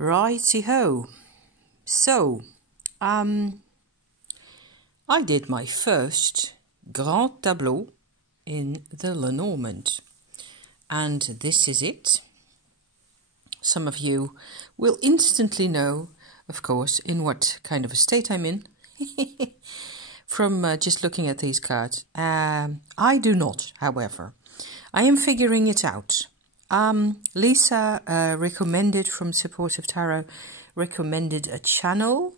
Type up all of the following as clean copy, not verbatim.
Righty-ho. So, I did my first Grand Tableau in the Lenormand. And this is it. Some of you will instantly know, of course, in what kind of a state I'm in from just looking at these cards. I do not, however. I am figuring it out. Lisa recommended from Supportive Tarot, recommended a channel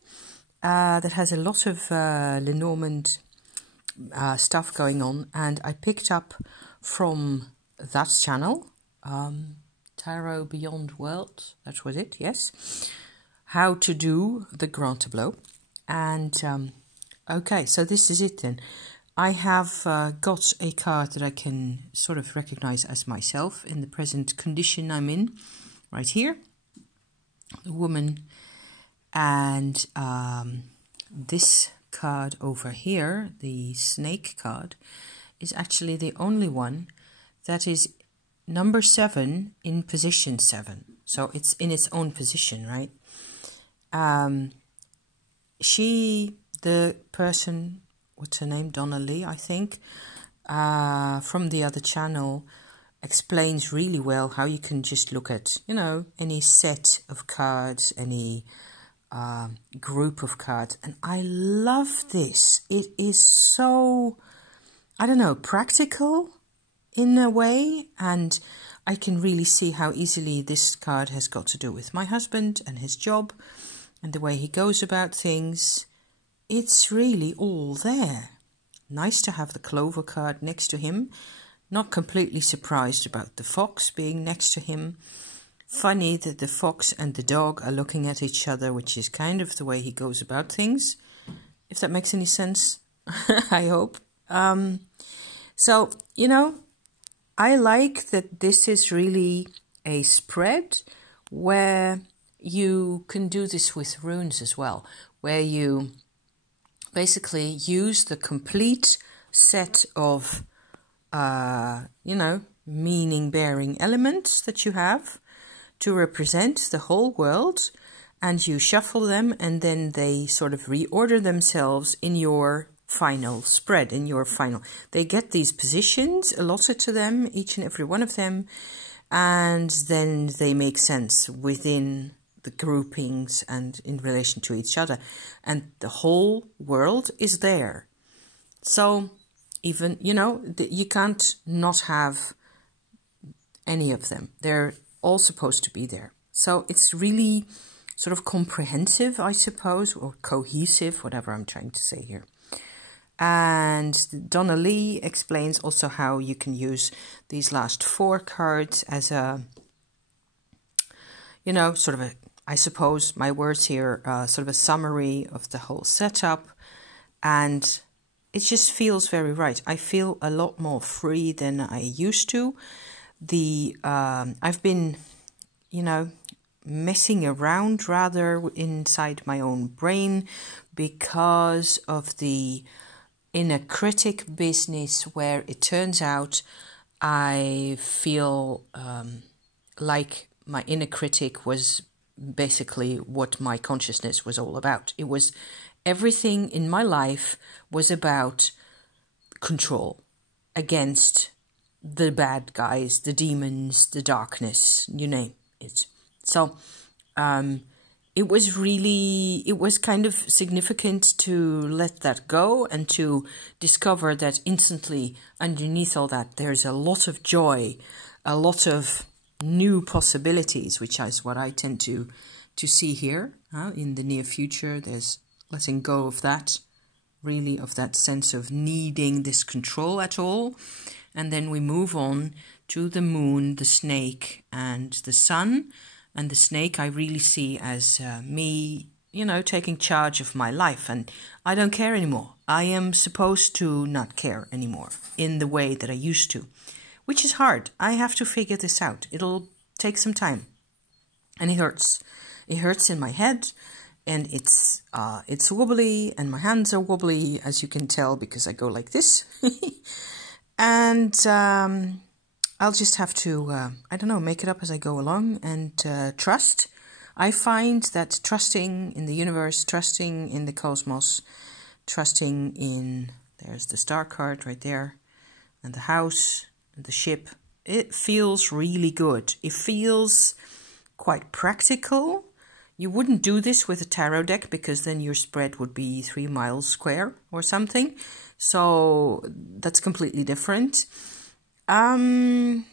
that has a lot of Lenormand stuff going on, and I picked up from that channel, Tarot Beyond World, that was it, yes, how to do the Grand Tableau. And okay, so this is it then. I have got a card that I can sort of recognize as myself in the present condition I'm in, right here, the woman. And this card over here, the snake card, is actually the only one that is number 7 in position 7. So it's in its own position, right? The person, what's her name, Donna Lee, I think, from the other channel, explains really well how you can just look at, you know, any set of cards, any group of cards. And I love this. It is so, I don't know, practical in a way, and I can really see how easily this card has got to do with my husband and his job and the way he goes about things. It's really all there. Nice to have the clover card next to him. Not completely surprised about the fox being next to him. Funny that the fox and the dog are looking at each other, which is kind of the way he goes about things. If that makes any sense, I hope. So, you know, I like that this is really a spread where you can do this with runes as well, where you basically use the complete set of, you know, meaning-bearing elements that you have to represent the whole world, and you shuffle them, and then they sort of reorder themselves in your final spread, in your final. They get these positions allotted to them, each and every one of them, and then they make sense within the groupings and in relation to each other, and the whole world is there. So even, you know, you can't not have any of them. They're all supposed to be there. So it's really sort of comprehensive, I suppose, or cohesive, whatever I'm trying to say here. And Donna Lee explains also how you can use these last 4 cards as a, you know, sort of a, I suppose my words here, sort of a summary of the whole setup. And it just feels very right. I feel a lot more free than I used to. I've been, you know, messing around rather inside my own brain because of the inner critic business, where it turns out I feel like my inner critic was basically what my consciousness was all about. It was everything in my life was about control against the bad guys, the demons, the darkness, you name it. So it was kind of significant to let that go and to discover that instantly underneath all that there's a lot of joy, a lot of new possibilities, which is what I tend to see here in the near future. There's letting go of that, really, of that sense of needing this control at all. And then we move on to the moon, the snake, and the sun. And the snake I really see as me, you know, taking charge of my life. And I don't care anymore. I am supposed to not care anymore in the way that I used to, which is hard. I have to figure this out. It'll take some time. And it hurts. It hurts in my head. And it's wobbly, and my hands are wobbly, as you can tell, because I go like this. And I'll just have to, I don't know, make it up as I go along and trust I find that trusting in the universe, trusting in the cosmos, trusting in, there's the star card right there, and the house, and the ship, it feels really good. It feels quite practical. You wouldn't do this with a tarot deck because then your spread would be 3 miles square or something. So that's completely different. Yeah,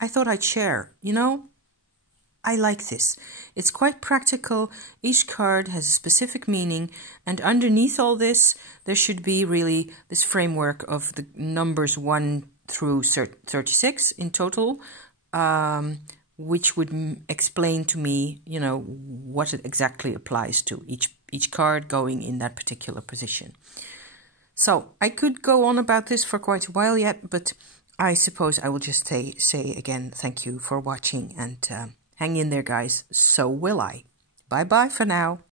I thought I'd share, I like this. It's quite practical. Each card has a specific meaning, and underneath all this, there should be really this framework of the numbers 1 through 36 in total, which would explain to me, what it exactly applies to, each card going in that particular position. So I could go on about this for quite a while yet, but I suppose I will just say again, thank you for watching, and hang in there, guys. So will I. Bye-bye for now.